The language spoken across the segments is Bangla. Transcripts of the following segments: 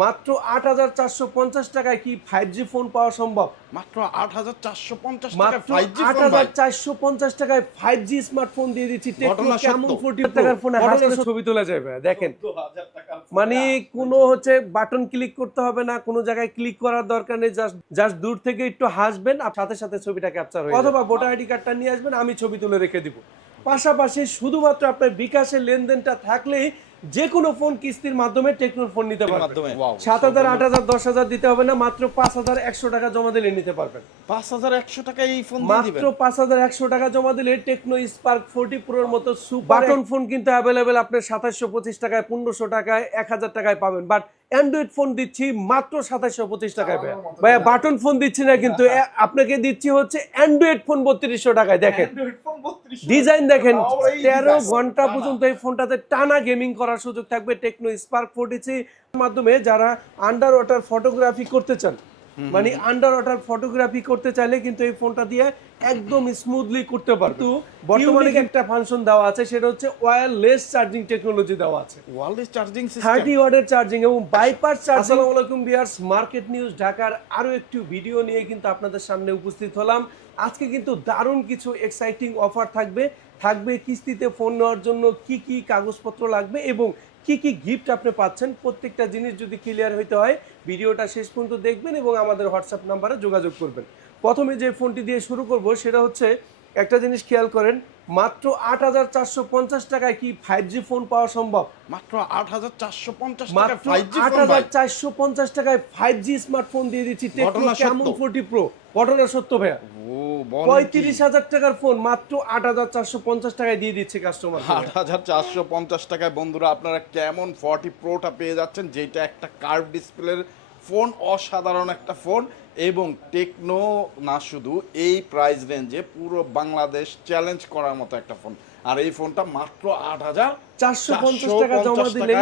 মাত্র আট হাজার চারশো পঞ্চাশ টাকায় কি ফাইভ জি ফোন পাওয়া সম্ভব? মাত্র আট হাজার চারশো পঞ্চাশ মাত্র আট হাজার চারশো পঞ্চাশ টাকায় ফাইভ জি স্মার্টফোন দিয়ে দিচ্ছি। টাকার ফোনে ছবি তোলা যাবে দেখেন। মানে কোনো হচ্ছে বাটন ক্লিক করতে হবে না কোনো জায়গায় ক্লিক করার দরকার নেই জাস্ট জাস্ট দূর থেকে একটু হাসবেন আর সাথে সাথে ছবিটা ক্যাপচার হয়ে অথবা ভোটার আইডি কার্ডটা নিয়ে আসবেন আমি ছবি তুলে রেখে দিব। পাশাপাশি শুধুমাত্র আপনার বিকাশের লেনদেনটা থাকলেই যে কোনো ফোন কিস্তির মাধ্যমে টেকনোর ফোন নিতে পারবেন মাধ্যমে। সাত হাজার আট হাজার দশ হাজার দিতে হবে না মাত্র পাঁচ হাজার একশো টাকা জমা দিলে নিতে পারবেন। পাঁচ হাজার একশো টাকা এই ফোন মাত্র পাঁচ হাজার একশো টাকা জমা দিলে টেকনো স্পার্ক ফোর্টি প্রোর মতো বাটন ফোন কিন্তু অ্যাভেলেবেল আপনার সাতাশশো পঁচিশ টাকায় পনেরোশো টাকায় এক হাজার টাকায় পাবেন। বাট অ্যান্ড্রয়েড ফোন দিচ্ছি মাত্র সাতাশশো পঁচিশ টাকায় ভাইয়া। বাটন ফোন দিচ্ছি না কিন্তু আপনাকে দিচ্ছি হচ্ছে অ্যান্ড্রয়েড ফোন বত্রিশশো টাকায় দেখেন। ডিজাইন দেখেন তেরো ঘণ্টা পর্যন্ত এই ফোনটাতে টানা গেমিং করার সুযোগ থাকবে টেকনো স্পার্ক ফোর্টি মাধ্যমে যারা আন্ডার ওয়াটার ফটোগ্রাফি করতে চান মানে আন্ডার ওয়াটার ফটোগ্রাফি করতে চাইলে কিন্তু এই ফোনটা দিয়ে একদম স্মুথলি করতে পারবে। তো বর্তমানে একটা ফাংশন দেওয়া আছে সেটা হচ্ছে ওয়্যারলেস চার্জিং টেকনোলজি দেওয়া আছে। ওয়ারলেস চার্জিং সিস্টেম থার্টি ওয়ার্ডের চার্জিং এবং বাইপাস চার্জিং আসসালামু আলাইকুম বিয়ার্স মার্কেট নিউজ ঢাকার আরও একটি ভিডিও নিয়ে কিন্তু আপনাদের সামনে উপস্থিত হলাম। আজকে কিন্তু দারুণ কিছু এক্সাইটিং অফার থাকবে। থাকবে কিস্তিতে ফোন নেওয়ার জন্য কি কি কাগজপত্র লাগবে এবং কি কি গিফট আপনি পাচ্ছেন প্রত্যেকটা জিনিস যদি ক্লিয়ার হইতে হয় ভিডিওটা শেষ পর্যন্ত দেখবেন এবং আমাদের হোয়াটসঅ্যাপ নাম্বারে যোগাযোগ করবেন। প্রথমে যে ফোনটি দিয়ে শুরু করব, সেটা হচ্ছে একটা জিনিস খেয়াল করেন মাত্র আট হাজার চারশো পঞ্চাশ টাকায় কি ফাইভ জি ফোন পাওয়া সম্ভব? মাত্র আট হাজার চারশো পঞ্চাশ মাত্র আট হাজার চারশো পঞ্চাশ টাকায় ফাইভ জি স্মার্টফোন দিয়ে দিচ্ছি টেকনো ফোর্টি প্রো ঘটনা সত্য ভাইয়া। পঁয়ত্রিশ হাজার টাকার ফোন মাত্র আট হাজার চারশো পঞ্চাশ টাকায় দিয়ে দিচ্ছে কাস্টমার আট হাজার চারশো পঞ্চাশ টাকায় বন্ধুরা আপনারা কেমন ফর্টি প্রোটা পেয়ে যাচ্ছেন যেটা একটা কার্ভ ডিসপ্লের ফোন অসাধারণ একটা ফোন এবং টেকনো না শুধু এই প্রাইস রেঞ্জে পুরো বাংলাদেশ চ্যালেঞ্জ করার মতো একটা ফোন। আর এই ফোনটা মাত্র আট হাজার চারশো পঞ্চাশ টাকা জমা দিলে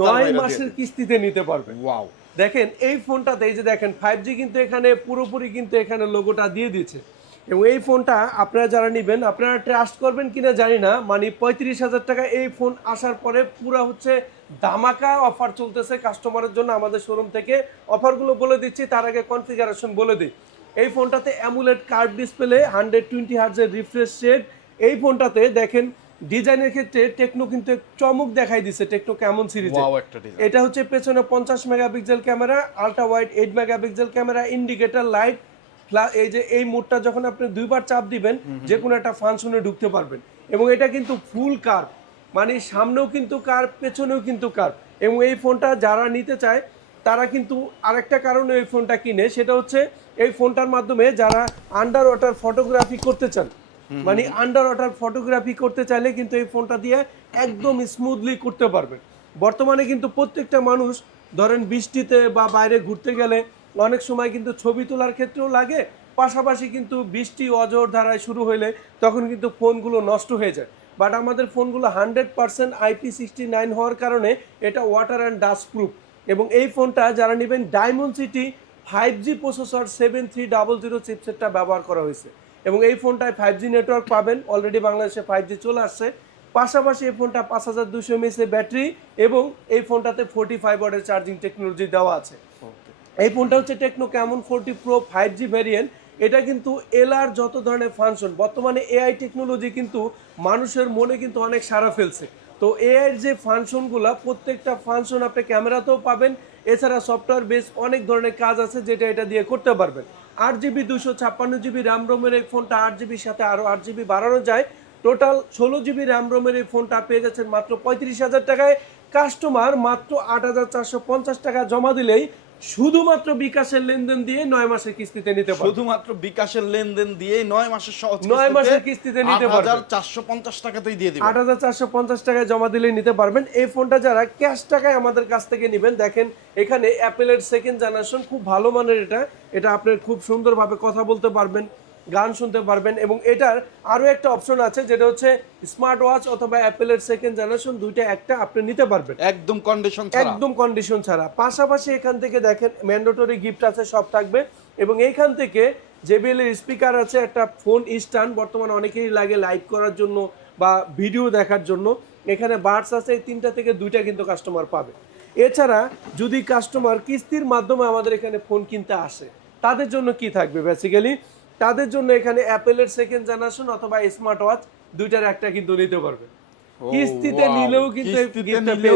নয় মাসের কিস্তিতে নিতে পারবে। ওয়াও দেখেন এই ফোনটাতে এই যে দেখেন ফাইভ জি কিন্তু এখানে পুরোপুরি কিন্তু এখানে লোগোটা দিয়ে দিয়েছে। এবং এই ফোনটা আপনারা যারা নেবেন আপনারা ট্রাস্ট করবেন কিনা জানি না মানে পঁয়ত্রিশ হাজার টাকা এই ফোন আসার পরে পুরা হচ্ছে দামাকা অফার চলতেছে কাস্টমারের জন্য আমাদের শোরুম থেকে। অফারগুলো বলে দিচ্ছি তার আগে কনফিগারেশন বলে দিই। এই ফোনটাতে AMOLED curved display hundred twenty হার্জের refresh শেড এই ফোনটাতে দেখেন ডিজাইনের ক্ষেত্রে টেকনো কিন্তু চমক দেখাই দিচ্ছে টেকনো কেমন সিরিজ এটা হচ্ছে পেছনে পঞ্চাশ megapixel camera ultra wide eight megapixel camera indicator light এই যে এই মোডটা যখন আপনি দুইবার চাপ দিবেন যে কোনো একটা ফাংশনে ঢুকতে পারবেন। এবং এটা কিন্তু ফুল কার মানে সামনেও কিন্তু কার পেছনেও কিন্তু কার এবং এই ফোনটা যারা নিতে চায় তারা কিন্তু আরেকটা কারণে এই ফোনটা কিনে সেটা হচ্ছে এই ফোনটার মাধ্যমে যারা আন্ডার ওয়াটার ফটোগ্রাফি করতে চান মানে আন্ডার ওয়াটার ফটোগ্রাফি করতে চাইলে কিন্তু এই ফোনটা দিয়ে একদম স্মুথলি করতে পারবেন। বর্তমানে কিন্তু প্রত্যেকটা মানুষ ধরেন বৃষ্টিতে বা বাইরে ঘুরতে গেলে অনেক সময় কিন্তু ছবি তোলার ক্ষেত্রেও লাগে, পাশাপাশি কিন্তু বৃষ্টি অজর ধারায় শুরু হইলে তখন কিন্তু ফোনগুলো নষ্ট হয়ে যায়। বাট আমাদের ফোনগুলো hundred percent IP sixty nine হওয়ার কারণে এটা ওয়াটার অ্যান্ড ডাস্ট প্রুফ এবং এই ফোনটা যারা নেবেন Dimensity five G processor seven three double zero চিপসেটটা ব্যবহার করা হয়েছে। এবং এই ফোনটায় ফাইভ জি নেটওয়ার্ক পাবেন অলরেডি বাংলাদেশে ফাইভ জি চলে আসছে। পাশাপাশি এই ফোনটা পাঁচ হাজার দুশো এমএসের ব্যাটারি এবং এই ফোনটাতে ফোর্টি ফাইভ ওয়াটের চার্জিং টেকনোলজি দেওয়া আছে। এই ফোনটা হচ্ছে Tecno Camon forty pro five G variant এটা কিন্তু এলআর যত ধরনের ফাংশন বর্তমানে এআই টেকনোলজি কিন্তু মানুষের মনে কিন্তু অনেক সারা ফেলছে। তো এআইয়ের যে ফাংশনগুলো প্রত্যেকটা ফাংশন আপনি ক্যামেরাতেও পাবেন, এছাড়া সফটওয়্যার বেস অনেক ধরনের কাজ আছে যেটা এটা দিয়ে করতে পারবেন। আট জিবি দুশো ছাপ্পান্ন জিবি র্যাম রোমের এই ফোনটা আট জিবির সাথে আরও আট জিবি বাড়ানো যায়। টোটাল ষোলো জিবি র্যাম রোমের এই ফোনটা পেয়ে যাচ্ছেন মাত্র পঁয়ত্রিশ হাজার টাকায়। কাস্টমার মাত্র আট হাজার চারশো পঞ্চাশ টাকা জমা দিলেই শুধুমাত্র বিকাশের লেনদেন দিয়ে নয় মাসের কিস্তিতে নিতে পারবে। শুধুমাত্র বিকাশের লেনদেন দিয়ে নয় মাসের সহজ নয় মাসের কিস্তিতে নিতে পারবে। হাজার চারশো পঞ্চাশ টাকাতেই দিয়ে দিবেন আট হাজার চারশো পঞ্চাশ টাকায় জমা দিলে নিতে পারবেন। এই ফোনটা যারা ক্যাশ টাকায় আমাদের কাছ থেকে নেবেন দেখেন এখানে অ্যাপেলের সেকেন্ড জেনারেশন খুব ভালো মানের এটা। এটা আপনি খুব সুন্দরভাবে কথা বলতে পারবেন। গান শুনতে পারবেন এবং এটার আরও একটা অপশন আছে যেটা হচ্ছে স্মার্ট ওয়াচ অথবা অ্যাপেলের সেকেন্ড জেনারেশন দুইটা একটা আপনি নিতে পারবেন। একদম কন্ডিশন একদম কন্ডিশন ছাড়া। পাশাপাশি এখান থেকে দেখেন ম্যান্ডেটরি গিফট আছে সব থাকবে। এবং এইখান থেকে জেবিএল এর স্পিকার আছে একটা ফোন স্ট্যান্ড বর্তমানে অনেকেরই লাগে লাইভ করার জন্য বা ভিডিও দেখার জন্য। এখানে বার্ডস আছে এই তিনটা থেকে দুইটা কিন্তু কাস্টমার পাবে। এছাড়া যদি কাস্টমার কিস্তির মাধ্যমে আমাদের এখানে ফোন কিনতে আসে তাদের জন্য কি থাকবে বেসিক্যালি তাদের জন্য এখানে অ্যাপেলের সেকেন্ড জেনারেশন অথবা স্মার্ট ওয়াচ দুইটার একটা কিন্তু নিতে পারবে। কিস্তিতে নিলেও কিন্তু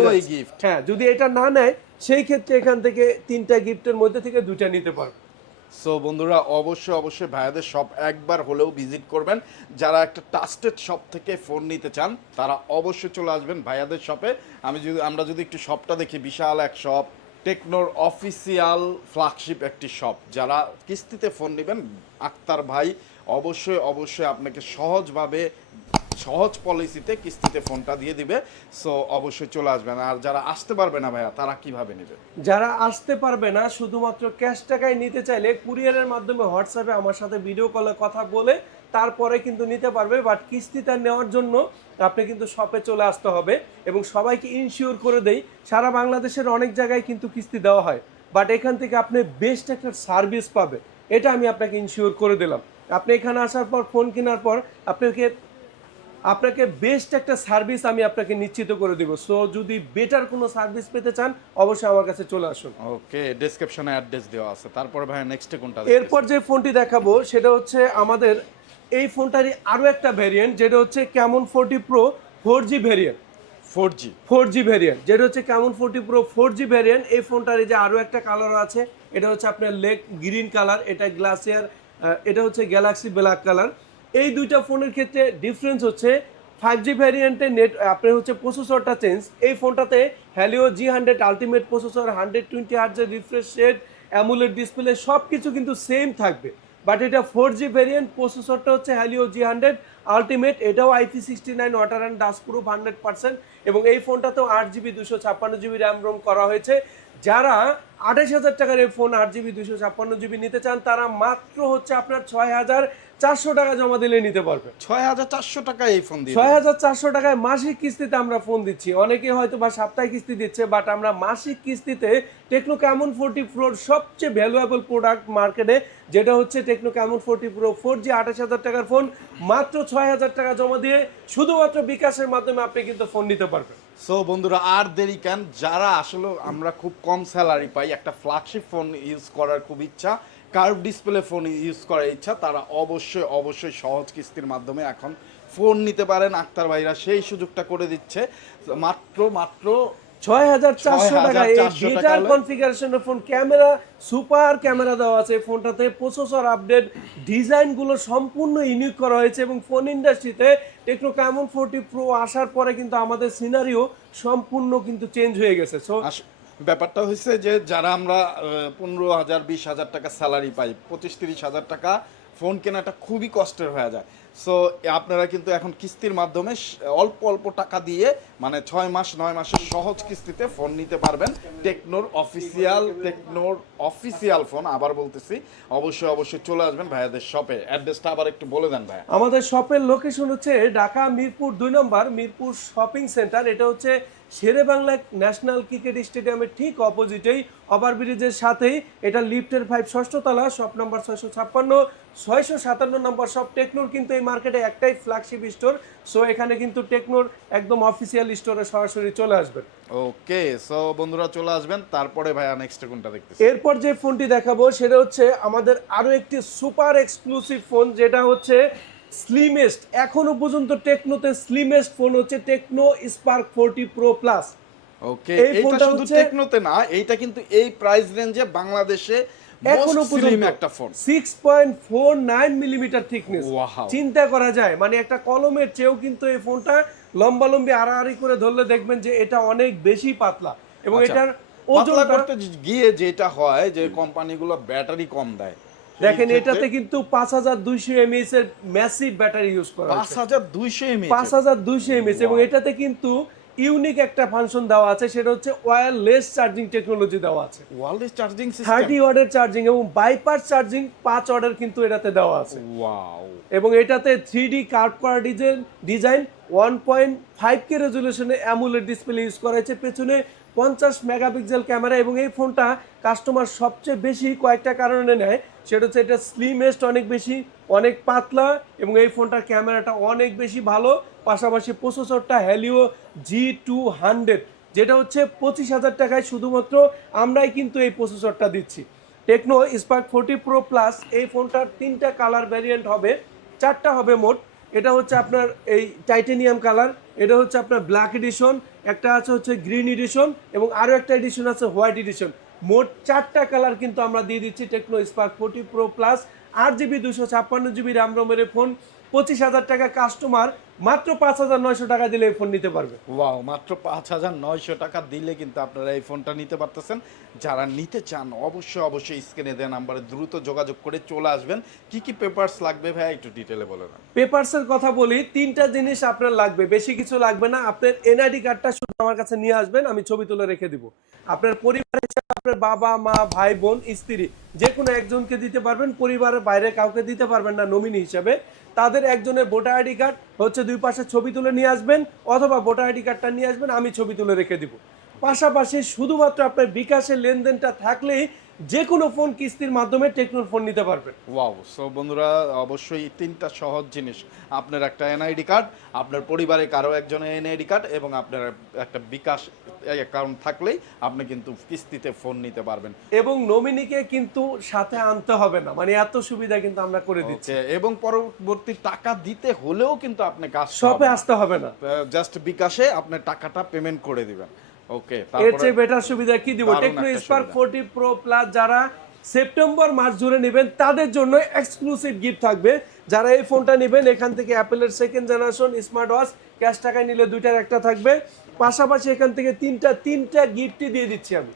যাচ্ছে। হ্যাঁ যদি এটা না নেয় সেই ক্ষেত্রে এখান থেকে তিনটা গিফটের মধ্যে থেকে দুইটা নিতে পারবে। সো বন্ধুরা অবশ্যই অবশ্যই ভাইয়াদের শপ একবার হলেও ভিজিট করবেন। যারা একটা ট্রাস্টেড শপ থেকে ফোন নিতে চান তারা অবশ্যই চলে আসবেন ভাইয়াদের শপে আমি যদি আমরা যদি একটু শপটা দেখি বিশাল এক শপ টেকনোর অফিসিয়াল ফ্ল্যাগশিপ একটি শপ, যারা কিস্তিতে ফোন নেবেন। আক্তার ভাই, অবশ্যই অবশ্যই আপনাকে সহজভাবে, সহজ পলিসিতে কিস্তিতে ফোনটা দিয়ে দিবে। সো অবশ্যই চলে আসবেন। আর যারা আসতে পারবে না ভাইয়া, তারা কীভাবে নেবে? যারা আসতে পারবে না, শুধুমাত্র ক্যাশ টাকায় নিতে চাইলে কুরিয়ারের মাধ্যমে হোয়াটসঅ্যাপে আমার সাথে ভিডিও কলে কথা বলে তারপরে কিন্তু নিতে পারবে। বাট কিস্তিটা নেওয়ার জন্য আপনি কিন্তু শপে চলে আসতে হবে এবং সবাইকে ইনশিওর করে দেই সারা বাংলাদেশের অনেক জায়গায় কিন্তু কিস্তি দেওয়া হয়। বাট এখান থেকে আপনি বেস্ট একটা সার্ভিস পাবে এটা আমি আপনাকে ইনশিওর করে দিলাম। আপনি এখানে আসার পর ফোন কেনার পর আপনাকে আপনাকে বেস্ট একটা সার্ভিস আমি আপনাকে নিশ্চিত করে দেবো। সো যদি বেটার কোনো সার্ভিস পেতে চান অবশ্যই আমার কাছে চলে আসুন। ওকে ডেসক্রিপশনে অ্যাড্রেস দেওয়া আছে। তারপরে ভাইয়া নেক্সটে কোনটা এরপর যে ফোনটি দেখাবো সেটা হচ্ছে আমাদের এই ফোনটারই আরও একটা ভ্যারিয়েন্ট যেটা হচ্ছে Camon forty pro four G variant four G four G variant যেটা হচ্ছে Camon forty pro four G variant এই ফোনটার এই যে আরও একটা কালার আছে এটা হচ্ছে আপনার লেক গ্রিন কালার এটা গ্লাসিয়ার এটা হচ্ছে গ্যালাক্সি ব্ল্যাক কালার এই দুইটা ফোনের ক্ষেত্রে ডিফারেন্স হচ্ছে ফাইভ জি ভ্যারিয়েন্টে নেট আপনার হচ্ছে প্রসেসরটা চেঞ্জ এই ফোনটাতে Helio G hundred ultimate processor hundred twenty হার্জের refresh rate AMOLED display সব কিছু কিন্তু সেম থাকবে। বাট এটা ফোর জি ভেরিয়েন্ট প্রসেসরটা হচ্ছে হ্যালিও জি হান্ড্রেড আলটিমেট এটাও IP sixty nine water and dust proof hundred percent এবং এই ফোনটাতেও আট জিবি দুশো ছাপ্পান্ন জিবি র্যাম রোম করা হয়েছে। যারা আঠাশ হাজার টাকার এই ফোন আট জিবি দুশো ছাপ্পান্ন জিবি নিতে চান, তারা মাত্র হচ্ছে আপনার ছয় হাজার চারশো টাকা জমা দিলে নিতে পারবে। ছয় হাজার চারশো টাকা এই ফোন দিয়ে ছয় হাজার চারশো টাকায় মাসিক কিস্তিতে আমরা ফোন দিচ্ছি। অনেকে হয়তো বা সাপ্তাহিক কিস্তি দিচ্ছে বাট আমরা মাসিক কিস্তিতে টেকনো ক্যামন ফোরটি প্রোর সবচেয়ে ভ্যালুয়েবল প্রোডাক্ট মার্কেটে যেটা হচ্ছে Tecno Camon forty pro four G আঠাশ হাজার টাকার ফোন মাত্র ছয় হাজার টাকা জমা দিয়ে শুধুমাত্র বিকাশের মাধ্যমে আপনি কিন্তু ফোন নিতে পারবেন। সো বন্ধুরা আর দেরি কেন? যারা আসলে আমরা খুব কম স্যালারি পাই একটা ফ্ল্যাগশিপ ফোন ইউজ করার খুব ইচ্ছা কার্ভ ডিসপ্লে ফোন ইউজ করার ইচ্ছা তারা অবশ্যই অবশ্যই সহজ কিস্তির মাধ্যমে এখন ফোন নিতে পারেন। আক্তার ভাইরা সেই সুযোগটা করে দিচ্ছে। মাত্র মাত্র ছয় হাজার চারশো টাকা। এই 6,400 ডিজিটাল কনফিগারেশনের ফোন ক্যামেরা সুপার ক্যামেরা দেওয়া আছে। ফোনটাতে প্রসেসর আপডেট ডিজাইনগুলো সম্পূর্ণ ইউনিক করা হয়েছে এবং ফোন ইন্ডাস্ট্রিতে টেকনো ক্যামন ফোরটি প্রো আসার পরে কিন্তু আমাদের সিনারিও সম্পূর্ণ কিন্তু চেঞ্জ হয়ে গেছে। সো ব্যাপারটা হচ্ছে যে যারা আমরা পনেরো হাজার, বিশ হাজার টাকা স্যালারি পাই, পঁচিশ, তিরিশ হাজার টাকা ফোন কেনাটা খুবই কষ্টের হয়ে যায়। সো আপনারা কিন্তু এখন কিস্তির মাধ্যমে অল্প অল্প টাকা দিয়ে মানে ছয় মাস, নয় মাসের সহজ কিস্তিতে ফোন নিতে পারবেন। টেকনোর অফিসিয়াল টেকনোর অফিসিয়াল ফোন আবার বলতেছি, অবশ্যই অবশ্যই চলে আসবেন ভাইয়াদের শপে অ্যাড্রেসটা আবার একটু বলে দেন ভাইয়া। আমাদের শপের লোকেশন হচ্ছে ঢাকা মিরপুর দুই নম্বর, মিরপুর শপিং সেন্টার এটা হচ্ছে শেরে বাংলা ন্যাশনাল ক্রিকেট স্টেডিয়ামের ঠিক অপোজিটেই ওভারব্রিজের সাথেই এটা লিফটের ফাইভ ষষ্ঠ তলা শপ নাম্বার ছয়শো ছাপ্পান্ন ছয়শো সাতান্ন নম্বর শপ টেকনোর কিন্তু এই মার্কেটে একটাই ফ্ল্যাগশিপ স্টোর সো এখানে কিন্তু টেকনোর একদম অফিসিয়াল স্টোরে সরাসরি চলে আসবেন। ওকে সো বন্ধুরা চলে আসবেন। তারপরে ভাইয়া নেক্সট কোনটা দেখতেছি এরপর যে ফোনটি দেখাবো সেটা হচ্ছে আমাদের আরও একটি সুপার এক্সক্লুসিভ ফোন যেটা হচ্ছে স্লিমেস্ট এখনও পর্যন্ত টেকনোতে স্লিমেস্ট ফোন হচ্ছে Tecno Spark forty pro plus okay এই ফোনটা শুধু টেকনোতে না এইটা কিন্তু এই প্রাইস রেঞ্জে বাংলাদেশে এখনও পর্যন্ত একটা phone six point four nine millimetre thickness চিন্তা করা যায় মানে একটা কলমের চেয়েও কিন্তু এই ফোনটা লম্বা লম্বি আড়াআড়ি করে ধরলে দেখবেন যে এটা অনেক বেশি পাতলা। এবং আচ্ছা, এটার ওজনটা করতে গিয়ে যেটা হয় যে কোম্পানিগুলো ব্যাটারি কম দেয় দেখেন এটাতে কিন্তু পাঁচ হাজার দুইশো এমএএস এর ম্যাসিভ ব্যাটারি ইউজ করা পাঁচ হাজার দুইশো এমএ পাঁচ হাজার দুইশো এমএস এবং এটাতে কিন্তু ইউনিক একটা ফাংশন দেওয়া আছে সেটা হচ্ছে ওয়্যারলেস চার্জিং টেকনোলজি দেওয়া আছে। ওয়ার্ল্ড চার্জিং সিস্টেম থার্টি ওয়ার্ডের চার্জিং এবং বাইপাস চার্জিং পাঁচ অর্ডার কিন্তু এটাতে দেওয়া আছে। ওয়াও এবং এটাতে থ্রি ডি কার্ভ করা design design one point five K রেজুলেশনে AMOLED display use করা হয়েছে। পেছনে পঞ্চাশ মেগাপিক্সেল ক্যামেরা এবং এই ফোনটা কাস্টমার সবচেয়ে বেশি কয়েকটা কারণে নেয়। সেটা হচ্ছে এটা স্লিমেস্ট অনেক বেশি, অনেক পাতলা এবং এই ফোনটার ক্যামেরাটা অনেক বেশি ভালো। পাশাপাশি প্রসেসরটা হ্যালিও জি টু হান্ড্রেড যেটা হচ্ছে পঁচিশ হাজার টাকায় শুধুমাত্র আমরাই কিন্তু এই প্রসেসরটা দিচ্ছি। Tecno Spark forty pro plus এই ফোনটার তিনটা কালার ভ্যারিয়েন্ট হবে, চারটা হবে মোট। এটা হচ্ছে আপনার এই টাইটেনিয়াম কালার এটা হচ্ছে আপনার ব্ল্যাক এডিশন একটা আছে হচ্ছে গ্রিন এডিশন এবং আরও একটা এডিশন আছে হোয়াইট এডিশন মোট চারটা কালার কিন্তু আমরা দিয়ে দিচ্ছি Tecno Spark forty pro plus আট জিবি দুশো ছাপ্পান্ন জিবি র্যাম রোমের ফোন পঁচিশ হাজার টাকা কাস্টমার মাত্র পাঁচ হাজার নয়শো টাকা দিলে এই ফোন নিতে পারবে। ওয়াও মাত্র পাঁচ হাজার নয়শো টাকা দিলে কিন্তু আপনারা এই ফোনটা নিতে পারতেছেন। যারা নিতে চান অবশ্যই অবশ্যই স্ক্রিনে দেওয়া নাম্বারে দ্রুত যোগাযোগ করে চলে আসবেন। কি কি পেপারস লাগবে ভাই একটু ডিটেলে বলে দেন। পেপারসের কথা বলি তিনটা জিনিস আপনার লাগবে। বেশি কিছু লাগবে না। আপনার এনআইডি কার্ডটা শুধু আমার কাছে নিয়ে আসবেন আমি ছবি তুলে রেখে দিব। আপনার পরিবার হিসেবে আপনার বাবা মা ভাই বোন স্ত্রী যে কোনো একজনকে দিতে পারবেন। পরিবারের বাইরে কাউকে দিতে পারবেন না নমিনি হিসাবে। তাদের একজনের ভোটার আইডি কার্ড হচ্ছে দুই পাশে ছবি তুলে নিয়ে আসবেন অথবা ভোটার আইডি কার্ডটা নিয়ে আসবেন, আমি ছবি তুলে রেখে দিব। পাশাপাশি শুধুমাত্র আপনার বিকাশের লেনদেনটা থাকলেই যে কোনো ফোন কিস্তির মাধ্যমে টেকনোর ফোন নিতে পারবেন। ওয়াও সো বন্ধুরা অবশ্যই তিনটা সহজ জিনিস। আপনার একটা এনআইডি কার্ড আপনার পরিবারে কারও একজনের এনআইডি কার্ড এবং আপনার একটা বিকাশ অ্যাকাউন্ট থাকলেই আপনি কিন্তু কিস্তিতে ফোন নিতে পারবেন। এবং নমিনিকে কিন্তু সাথে আনতে হবে না মানে এত সুবিধা কিন্তু আমরা করে দিচ্ছি। এবং পরবর্তী টাকা দিতে হলেও কিন্তু আপনি কাজ শপে আসতে হবে না। জাস্ট বিকাশে আপনি টাকাটা পেমেন্ট করে দিবেন। ওকে এর চেয়ে বেটার সুবিধা কি দিব? টেকনো স্পার্ক সুবিধা। ফোরটি প্রো প্লাস যারা সেপ্টেম্বর মাস জুড়ে নেবেন তাদের জন্য এক্সক্লুসিভ গিফট থাকবে। যারা এই ফোনটা নেবেন এখান থেকে অ্যাপেলের second generation smart watch cash টাকায় নিলে দুইটার একটা থাকবে। পাশাপাশি এখান থেকে তিনটা তিনটা গিফটই দিয়ে দিচ্ছি আমি।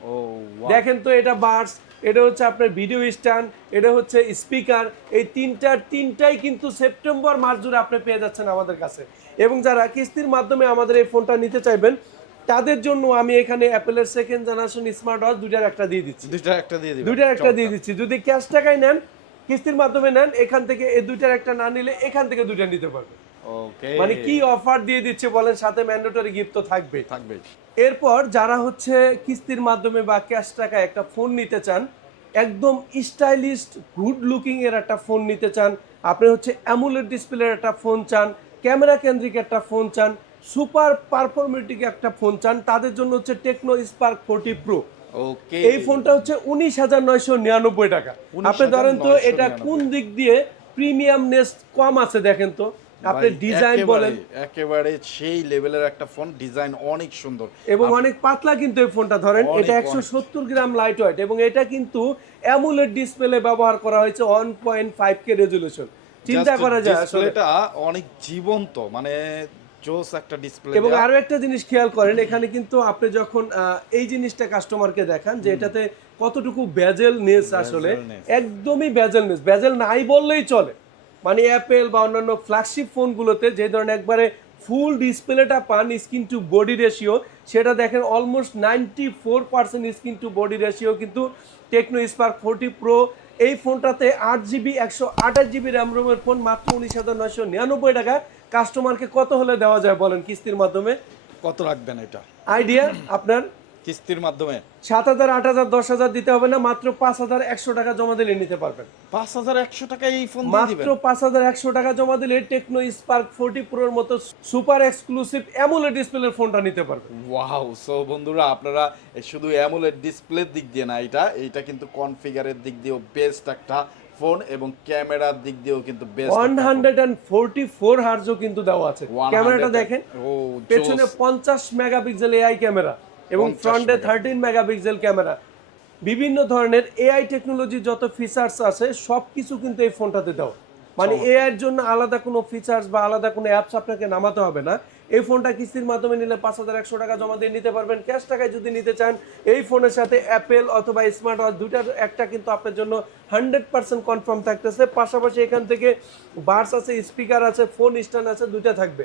দেখেন তো এটা বার্স এটা হচ্ছে আপনার ভিডিও স্ট্যান্ড এটা হচ্ছে স্পিকার এই তিনটার তিনটাই কিন্তু সেপ্টেম্বর মাস জুড়ে আপনি পেয়ে যাচ্ছেন আমাদের কাছে। এবং যারা কিস্তির মাধ্যমে আমাদের এই ফোনটা নিতে চাইবেন তাদের জন্য আমি এখানে অ্যাপেলের সেকেন্ড জেনারেশন স্মার্ট ওয়াচ দুইটার একটা দিয়ে দিচ্ছি। দুইটা একটা দিয়ে দিবেন। দুইটার একটা দিয়ে দিচ্ছি। যদি ক্যাশ টাকায় নেন কিস্তির মাধ্যমে নেন এখান থেকে এই দুইটার একটা না নিলে এখান থেকে দুইটা নিতে পারবে। ওকে মানে কি অফার দিয়ে দিচ্ছে বলেন সাথে ম্যান্ডেটরি গিফট তো থাকবেই। থাকবে এরপর যারা হচ্ছে কিস্তির মাধ্যমে বা ক্যাশ টাকায় একটা ফোন নিতে চান একদম স্টাইলিস্ট গুড লুকিং এর একটা ফোন নিতে চান আপনি হচ্ছে অ্যামুলেট ডিসপ্লের একটা ফোন চান ক্যামেরা কেন্দ্রিক একটা ফোন চান সুপার পারফরমেটিক একটা ফোন চান। তাদের জন্য হচ্ছে Tecno Spark forty pro okay এই ফোনটা হচ্ছে উনিশ হাজার নয়শো নিরানব্বই টাকা। আপনি ধরেন তো এটা কোন দিক দিয়ে প্রিমিয়াম নেস্ট কম আছে দেখেন তো? আপনি ডিজাইন বলেন। একেবারে সেই লেভেলের একটা ফোন ডিজাইন অনেক সুন্দর। এবং অনেক পাতলা কিন্তু এই ফোনটা ধরেন। এটা একশো সত্তর গ্রাম লাইট ওয়েট এবং এটা কিন্তু অ্যামুলেট ডিসপ্লে ব্যবহার করা হয়েছে one point five K resolution চিন্তা করা যায় আসলে। ডিসপ্লেটা অনেক জীবন্ত মানে জোস একটা ডিসপ্লে এবং আরও একটা জিনিস খেয়াল করেন এখানে কিন্তু আপনি যখন এই জিনিসটা কাস্টমারকে দেখান যে এটাতে কতটুকু নেস আসলে একদমই বেজেল নেস বেজেল নাই বললেই চলে। মানে অ্যাপেল বা অন্যান্য ফ্ল্যাগশিপ ফোনগুলোতে যে ধরনের একবারে ফুল ডিসপ্লেটা পান স্ক্রিন টু বডি রেশিও সেটা দেখেন almost ninety four percent screen to body ratio কিন্তু টেকনো স্পার্ক ফোরটি প্রো এই ফোনটাতে আট জিবি একশো আঠাশ জিবি র্যাম রোমের ফোন মাত্র উনিশ হাজার নয়শো নিরানব্বই টাকা। কাস্টমারকে কত হলে দেওয়া যায় বলেন কিস্তির মাধ্যমে? কত রাখবেন এটা? আইডিয়া আপনার? কিস্তির মাধ্যমে? সাত হাজার আট হাজার দশ হাজার দিতে হবে না মাত্র পাঁচ হাজার একশো টাকা জমা দিলে নিতে পারবেন। পাঁচ হাজার একশো টাকা এই ফোন মাত্র পাঁচ হাজার একশো টাকা জমা দিলে টেকনো স্পার্ক ফোরটি প্রোর মতো সুপার এক্সক্লুসিভ অ্যামোলেড ডিসপ্লের ফোনটা নিতে পারবেন। ওয়াও সো বন্ধুরা আপনারা শুধু অ্যামোলেড ডিসপ্লের দিক দিয়ে না এটা এটা কিন্তু কনফিগারের দিক দিয়েও বেস্ট একটা ফোন এবং ক্যামেরার দিক দিয়েও কিন্তু best one hundred and forty four হার্জও কিন্তু দেওয়া আছে। ক্যামেরাটা দেখেন পেছনে পঞ্চাশ মেগাপিক্সেল এআই ক্যামেরা এবং ফ্রন্টে মেগাপিক্সেল। Thirteen megapixel camera. বিভিন্ন ধরনের এআই টেকনোলজি যত ফিচার্স আছে সব কিছু কিন্তু এই ফোনটাতে দাও মানে এআই এর জন্য আলাদা কোনো ফিচার্স বা আলাদা কোনো অ্যাপস আপনাকে নামাতে হবে না। এই ফোনটা কিস্তির মাধ্যমে নিলে পাঁচ হাজার একশো টাকা জমা দিয়ে নিতে পারবেন। ক্যাশ টাকায় যদি নিতে চান এই ফোনের সাথে অ্যাপেল অথবা স্মার্ট ওয়াচ দুটার একটা কিন্তু আপনার জন্য হান্ড্রেড পার্সেন্ট কনফার্ম থাকতেছে। পাশাপাশি এখান থেকে বার্স আছে স্পিকার আছে ফোন স্ট্যান্ড আছে দুইটা থাকবে।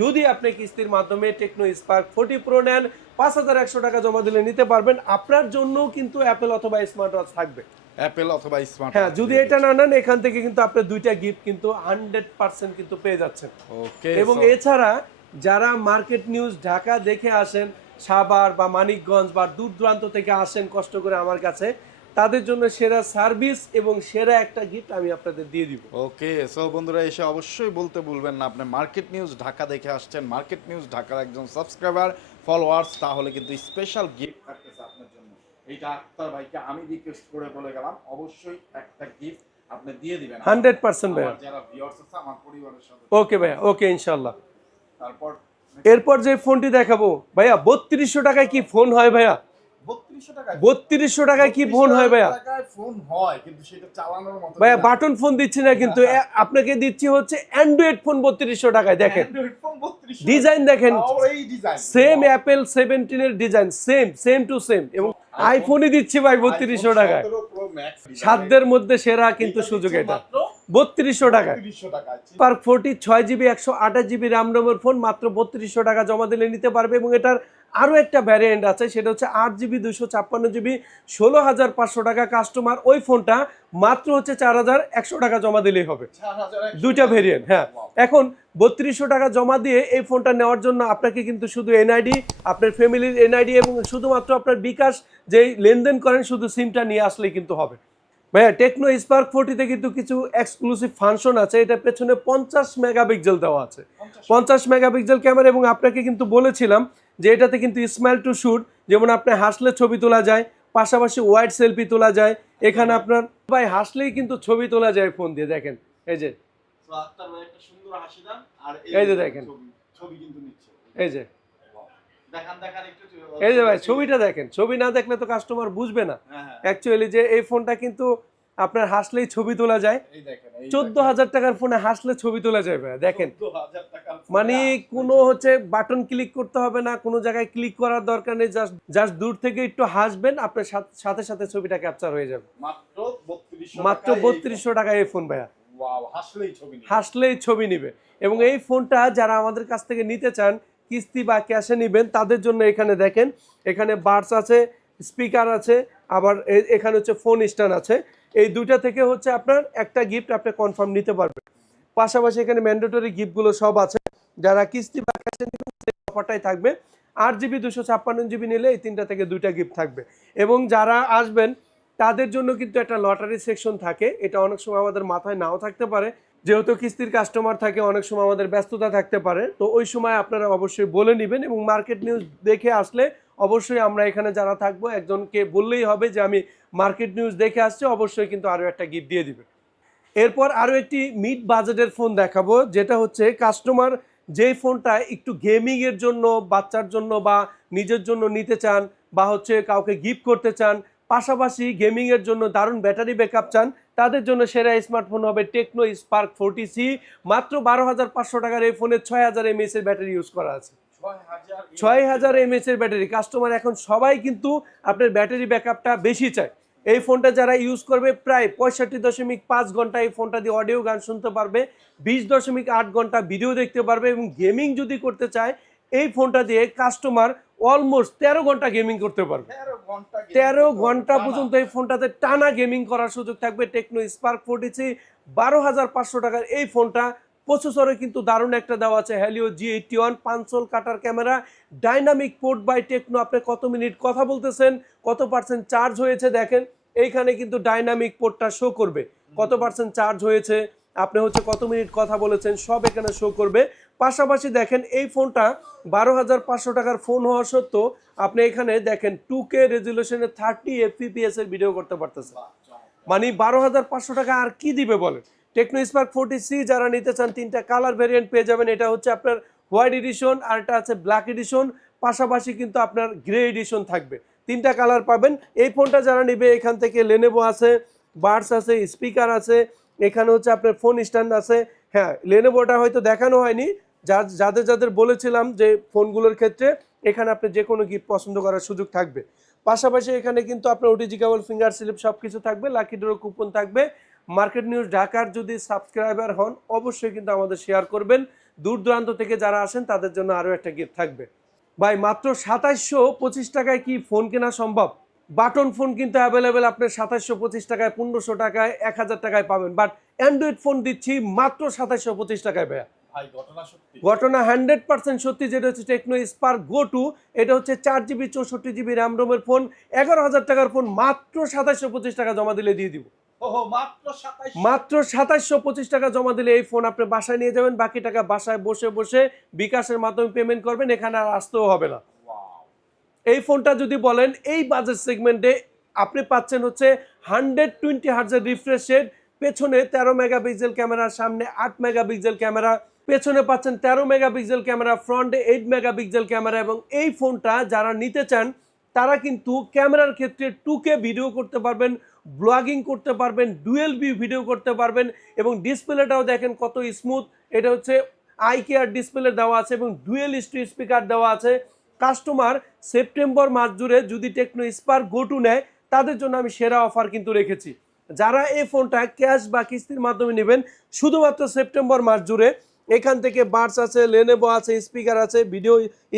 যদি আপনি কিস্তির মাধ্যমে টেকনো স্পার্ক ফোর্টি প্রো নেন পাঁচ হাজার একশো টাকা জমা দিলে নিতে পারবেন। আপনার জন্যও কিন্তু অ্যাপেল অথবা স্মার্ট ওয়াচ থাকবে। অ্যাপেল অথবা স্মার্ট হ্যাঁ যদি এটা না নেন এখান থেকে কিন্তু আপনি দুইটা গিফট কিন্তু হান্ড্রেড পার্সেন্ট কিন্তু পেয়ে যাচ্ছেন। ওকে এবং এছাড়া যারা মার্কেট নিউজ ঢাকা দেখে আসেন সাভার বা মানিকগঞ্জ বা দূর দূরান্ত থেকে আসেন কষ্ট করে আমার কাছে তাদের জন্য সেরা সার্ভিস এবং সেরা একটা গিফট আমি আপনাদের দিয়ে দিব। ওকে সো বন্ধুরা এসে অবশ্যই বলতে ভুলবেন না আপনি মার্কেট নিউজ ঢাকা দেখে আসছেন মার্কেট নিউজ ঢাকার একজন সাবস্ক্রাইবার ফলোয়ার্স তাহলে কিন্তু স্পেশাল গিফট থাকতেছে আপনার জন্য। এইটা আক্তার ভাইকে আমি রিকোয়েস্ট করে বলে গেলাম অবশ্যই একটা গিফট আপনি দিয়ে দিবেন। হান্ড্রেড পার্সেন্ট ভাইয়া। যারা ভিউয়ার্স আছে আমার পরিবারের সাথে ওকে ভাইয়া ওকে ইনশাল্লাহ। তারপর এরপর যে ফোনটি দেখাবো ভাইয়া বত্রিশশো টাকায় কি ফোন হয় ভাইয়া? বত্রিশশো টাকায় কি ফোন হয় ভাইয়া? ফোন হয় কিন্তু সেটা চালানোর মতো ভাইয়া বাটন ফোন দিচ্ছি না কিন্তু আপনাকে দিচ্ছি হচ্ছে অ্যান্ড্রয়েড ফোন বত্রিশশো টাকায় দেখেন। ডিজাইন দেখেন। Same Apple সেভেন্টিনের design same same to same এবং আইফোনই দিচ্ছি ভাই বত্রিশশো টাকায়। সাধ্যের মধ্যে সেরা কিন্তু সুযোগ এটা। বত্রিশশো টাকা পার ফোরটি ছয় জিবি একশো আঠাশ জিবি র্যাম রোমের ফোন মাত্র বত্রিশশো টাকা জমা দিলে নিতে পারবে এবং এটার আরও একটা ভ্যারিয়েন্ট আছে সেটা হচ্ছে আট জিবি দুশো ছাপ্পান্ন জিবি ষোলো হাজার পাঁচশো টাকা কাস্টমার ওই ফোনটা মাত্র হচ্ছে চার হাজার একশো টাকা জমা দিলেই হবে। দুইটা ভেরিয়েন্ট হ্যাঁ। এখন বত্রিশশো টাকা জমা দিয়ে এই ফোনটা নেওয়ার জন্য আপনাকে কিন্তু শুধু এনআইডি আপনার ফ্যামিলির এনআইডি এবং শুধুমাত্র আপনার বিকাশ যেই লেনদেন করেন শুধু সিমটা নিয়ে আসলেই কিন্তু হবে। ভাইয়া টেকনো স্পার্ক ফোর্টিতে কিন্তু কিছু এক্সক্লুসিভ ফাংশন আছে এটা পেছনে পঞ্চাশ মেগাপিক্সেল দেওয়া আছে। পঞ্চাশ। মেগাপিক্সেল ক্যামেরা এবং আপনাকে কিন্তু বলেছিলাম যে এটাতে কিন্তু স্মাইল টু শুট যেমন আপনি হাসলে ছবি তোলা যায় পাশাপাশি ওয়াইড সেলফি তোলা যায় এখানে আপনার ভাই হাসলেই কিন্তু ছবি তোলা যায় ফোন দিয়ে দেখেন এই যে। এই যে দেখেন। এই যে। এই যে ভাই ছবিটা দেখেন। ছবি না দেখলে তো কাস্টমার বুঝবে না। হ্যাঁ হ্যাঁ। অ্যাকচুয়ালি যে এই ফোনটা কিন্তু আপনার হাসলেই ছবি তোলা যায়। চোদ্দ হাজার টাকার ফোনে হাসলে ছবি তোলা যায় যাবে দেখেন। 14,000 টাকার ফোনে মানে কোনো হচ্ছে বাটন ক্লিক করতে হবে না কোনো জায়গায় ক্লিক করার দরকার নেই জাস্ট জাস্ট দূর থেকে একটু হাসবেন আপনার সাথে- সাথে সাথে ছবিটা ক্যাপচার হয়ে যাবে। মাত্র 3200 মাত্র টাকায় এই বত্রিশশো টাকায় এই ফোন ভাইয়া। হাসলেই ছবি হাসলেই ছবি নিবে। এবং এই ফোনটা যারা আমাদের কাছ থেকে নিতে চান কিস্তি বা ক্যাশে নেবেন, তাদের জন্য এখানে দেখেন, এখানে বার্ডস আছে স্পিকার আছে, আবার এখানে হচ্ছে ফোন স্ট্যান্ড আছে। এই দুইটা থেকে হচ্ছে আপনার একটা গিফট আপনি কনফার্ম নিতে পারবেন। পাশাপাশি এখানে ম্যান্ডেটরি গিফটগুলো সব আছে। যারা কিস্তি বা ক্যাশে নেবেন, সেই অফারটাই থাকবে। আট জিবি দুশো ছাপ্পান্ন জিবি নিলে এই তিনটা থেকে দুইটা গিফট থাকবে। এবং যারা আসবেন, তাদের জন্য কিন্তু একটা লটারি সেকশন থাকে। এটা অনেক সময় আমাদের মাথায় নাও থাকতে পারে। যেহেতু কিস্তির কাস্টমার থাকে, অনেক সময় আমাদের ব্যস্ততা থাকতে পারে, তো ওই সময় আপনারা অবশ্যই বলে নেবেন এবং মার্কেট নিউজ দেখে আসলে অবশ্যই আমরা এখানে যারা থাকব, একজনকে বললেই হবে যে আমি মার্কেট নিউজ দেখে আসছি, অবশ্যই কিন্তু আরও একটা গিফট দিয়ে দিবে। এরপর আরও একটি মিড বাজেটের ফোন দেখাবো, যেটা হচ্ছে কাস্টমার যেই ফোনটা একটু গেমিংয়ের জন্য, বাচ্চার জন্য বা নিজের জন্য নিতে চান বা হচ্ছে কাউকে গিফট করতে চান পাশাপাশি গেমিংয়ের জন্য দারুণ ব্যাটারি ব্যাকআপ চান। তাদের জন্য সেরা স্মার্টফোন হবে টেকনো স্পার্ক ফোর্টি সি। মাত্র বারো হাজার পাঁচশো টাকার এই ফোনে ছয় হাজার এমএস এর ব্যাটারি ইউজ করা আছে। ছয় হাজার এমএস এর ব্যাটারি। কাস্টমার এখন সবাই কিন্তু আপনার ব্যাটারি ব্যাকআপটা বেশি চায়। এই ফোনটা যারা ইউজ করবে প্রায় পঁয়ষট্টি দশমিক পাঁচ ঘণ্টা এই ফোনটা দিয়ে অডিও গান শুনতে পারবে, বিশ দশমিক আট ঘণ্টা ভিডিও দেখতে পারবে এবং গেমিং যদি করতে চায়, এই ফোনটা দিয়ে কাস্টমার অলমোস্ট তেরো ঘণ্টা গেমিং করতে পারবে। 13 ঘণ্টা game তেরো ঘণ্টা পর্যন্ত এই ফোনটাতে টানা গেমিং করার সুযোগ থাকবে। টেকনো স্পার্ক ফোর্টি বারো হাজার পাঁচশো টাকার এই ফোনটা। প্রসেসরে কিন্তু দারুণ একটা দেওয়া আছে হ্যালিও জি এইটটি ওয়ান পাঁচশোল কাটার camera dynamic port by Tecno আপনি কত মিনিট কথা বলতেছেন কত পার্সেন্ট চার্জ হয়েছে দেখেন। এইখানে কিন্তু ডাইনামিক পোর্টটা শো করবে। কত পার্সেন্ট চার্জ হয়েছে? আপনি হচ্ছে কত মিনিট কথা বলেছেন, সব এখানে শো করবে। পাশাপাশি দেখেন, এই ফোনটা বারো হাজার পাঁচশো টাকার ফোন হওয়া সত্ত্বেও আপনি এখানে দেখেন টু কে রেজুলেশনে থার্টি এফপিপিএস এর ভিডিও করতে পারতেছে মানে বারো হাজার পাঁচশো টাকা আর কি দিবে বলেন? টেকনো স্পার্ক ফোর্টি সি যারা নিতে চান, তিনটা কালার ভেরিয়েন্ট পেয়ে যাবেন। এটা হচ্ছে আপনার হোয়াইট এডিশন আর এটা আছে ব্ল্যাক এডিশন পাশাপাশি কিন্তু আপনার গ্রে এডিশন থাকবে। তিনটা কালার পাবেন। এই ফোনটা যারা নেবে, এখান থেকে লেনেভো আছে বার্স আছে স্পিকার আছে এখানে হচ্ছে আপনার ফোন স্ট্যান্ড আছে। হ্যাঁ লেনেভোটা হয়তো দেখানো হয়নি। যা যাদের যাদের বলেছিলাম যে ফোনগুলোর ক্ষেত্রে এখানে আপনি যে কোনো গিফট পছন্দ করার সুযোগ থাকবে। পাশাপাশি এখানে কিন্তু আপনার ওটিজি কেবল ফিঙ্গার স্লিপ সব কিছু থাকবে লাকি ড্র কুপন থাকবে। মার্কেট নিউজ ঢাকার যদি সাবস্ক্রাইবার হন, অবশ্যই কিন্তু আমাদের শেয়ার করবেন। দূর দূরান্ত থেকে যারা আসেন, তাদের জন্য আরও একটা গিফট থাকবে। ভাই, মাত্র সাতাইশশো পঁচিশ টাকায় কি ফোন কেনা সম্ভব? বাটন ফোন কিন্তু অ্যাভেলেবেল আপনি সাতাশশো পঁচিশ টাকায় পনেরোশো টাকায় এক হাজার টাকায় পাবেন। বাট অ্যান্ড্রয়েড ফোন দিচ্ছি মাত্র সাতাশশো পঁচিশ টাকায় ভাইয়া। ভাই ঘটনা হান্ড্রেড পার্সেন্ট সত্যি যেটা হচ্ছে টেকনো স্পার্ক গো টু এটা হচ্ছে চার জিবি চৌষট্টি জিবি র্যাম রোমের ফোন এগারো হাজার টাকার ফোন মাত্র সাতাশশো পঁচিশ টাকা জমা দিলে দিয়ে দিব। ওহো মাত্র মাত্র সাতাশশো পঁচিশ টাকা জমা দিলে এই ফোন আপনি বাসায় নিয়ে যাবেন বাকি টাকা বাসায় বসে বসে বিকাশের মাধ্যমে পেমেন্ট করবেন এখানে আর আসতেও হবে না। এই ফোনটা যদি বলেন, এই বাজেট সেগমেন্টে আপনি পাচ্ছেন হচ্ছে হান্ড্রেড টোয়েন্টি হার্জের রিফ্রেশ রেট পেছনে তেরো মেগাপিক্সেল ক্যামেরা সামনে আট মেগাপিক্সেল ক্যামেরা পেছনে পাচ্ছেন তেরো মেগাপিক্সেল ক্যামেরা ফ্রন্টে এইট মেগাপিক্সেল ক্যামেরা এবং এই ফোনটা যারা নিতে চান, তারা কিন্তু ক্যামেরার ক্ষেত্রে টুকে ভিডিও করতে পারবেন ব্লগিং করতে পারবেন ডুয়েল ভিউ ভিডিও করতে পারবেন এবং ডিসপ্লেটাও দেখেন কত স্মুথ এটা হচ্ছে আই কেয়ার ডিসপ্লে দেওয়া আছে এবং ডুয়েল স্টু স্পিকার দেওয়া আছে। কাস্টমার সেপ্টেম্বর মাস জুড়ে যদি টেকনো স্পার্ক গো টু নেয় তাদের জন্য আমি সেরা অফার কিন্তু রেখেছি। যারা এই ফোনটা ক্যাশ বা কিস্তির মাধ্যমে নেবেন শুধুমাত্র সেপ্টেম্বর মাস জুড়ে এখান থেকে বার্স আছে লেনেভো আছে স্পিকার আছে ভিডিও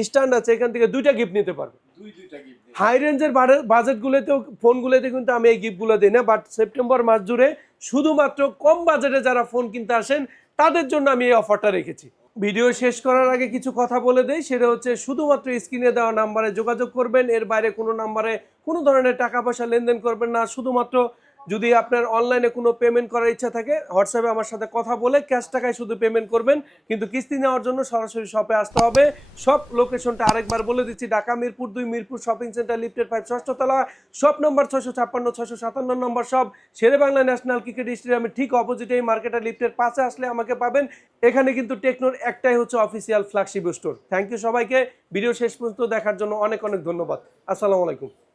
স্ট্যান্ড আছে এখান থেকে দুইটা গিফট নিতে পারবে। দুই দুইটা গিফট হাই রেঞ্জের বাজেটগুলোতেও ফোনগুলোতে কিন্তু আমি এই গিফটগুলো দিই না বাট সেপ্টেম্বর মাস জুড়ে শুধুমাত্র কম বাজেটে যারা ফোন কিনতে আসেন তাদের জন্য আমি এই অফারটা রেখেছি। ভিডিও শেষ করার আগে কিছু কথা বলে দেই। সেটা হচ্ছে শুধুমাত্র স্ক্রিনে দেওয়া নাম্বারে যোগাযোগ করবেন। এর বাইরে কোনো নাম্বারে কোনো ধরনের টাকা পয়সা লেনদেন করবেন না। শুধুমাত্র যদি আপনার অনলাইনে কোনো পেমেন্ট করার ইচ্ছা থাকে হোয়াটসঅ্যাপে আমার সাথে কথা বলে ক্যাশ টাকায় শুধু পেমেন্ট করবেন। কিন্তু কিস্তি নেওয়ার জন্য সরাসরি শপে আসতে হবে। সব লোকেশনটা আরেকবার বলে দিচ্ছি, ঢাকা মিরপুর দুই, Mirpur shopping centre lifted five ষষ্ঠতলা shop number ছশো ছাপ্পান্ন ছশো সাতান্ন নম্বর সব শেরে বাংলা ন্যাশনাল ক্রিকেট স্টেডিয়ামের ঠিক অপোজিটে এই মার্কেটের লিফটের পাশে আসলে আমাকে পাবেন। এখানে কিন্তু টেকনোর একটাই হচ্ছে official flagship store thank you সবাইকে। ভিডিও শেষ পর্যন্ত দেখার জন্য অনেক অনেক ধন্যবাদ। আসসালামু আলাইকুম।